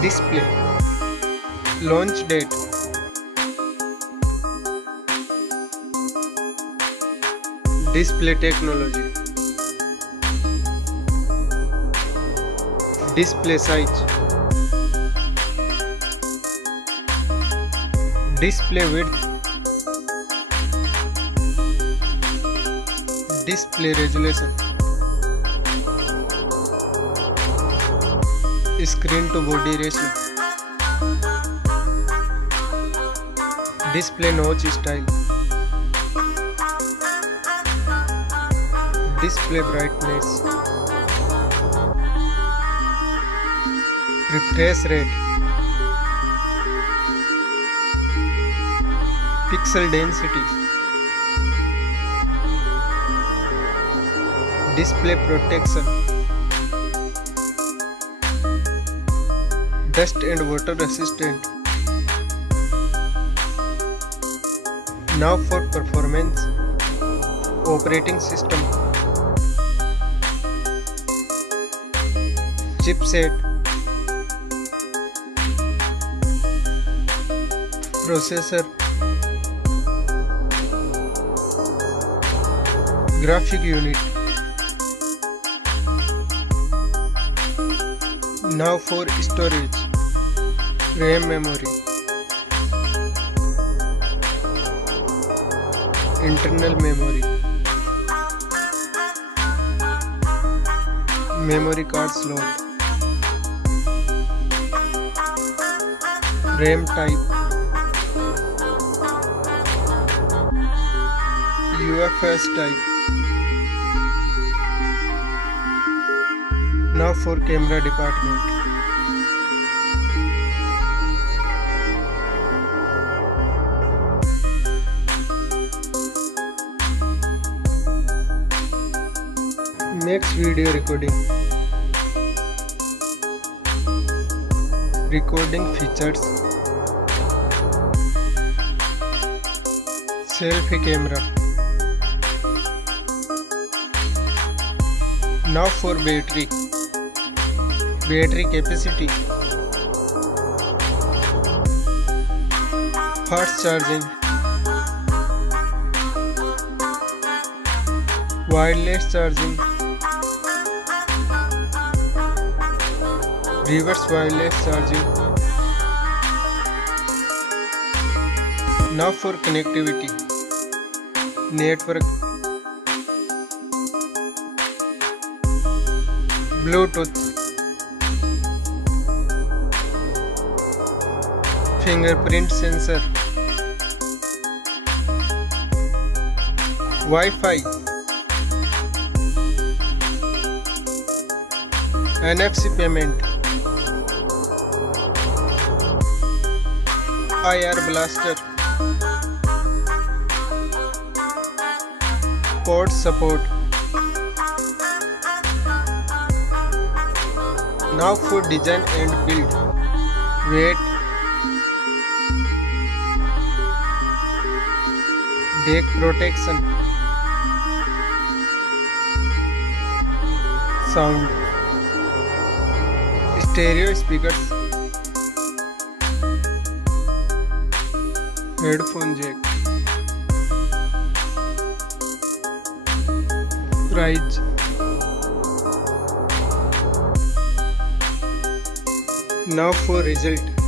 Display. Launch date. Display technology. Display size. Display width. Display resolution. Screen to body ratio. Display notch style. Display brightness. Refresh rate. Pixel density. Display protection. Dust and water resistant. Now for performance. Operating system. Chipset. Processor. Graphic unit. Now for storage. RAM memory. Internal memory. Memory card slot. RAM type. UFS type. Now for camera department. Next video recording. Recording features. Selfie camera. Now for battery. Battery capacity. Fast charging. Wireless charging. Reverse wireless charging. Now for connectivity. Network. Bluetooth. Fingerprint sensor. Wi-Fi. NFC payment. IR blaster. Port support. Now for design and build. Weight. Back protection. Sound. Stereo speakers. Headphone jack. Price. Now for result.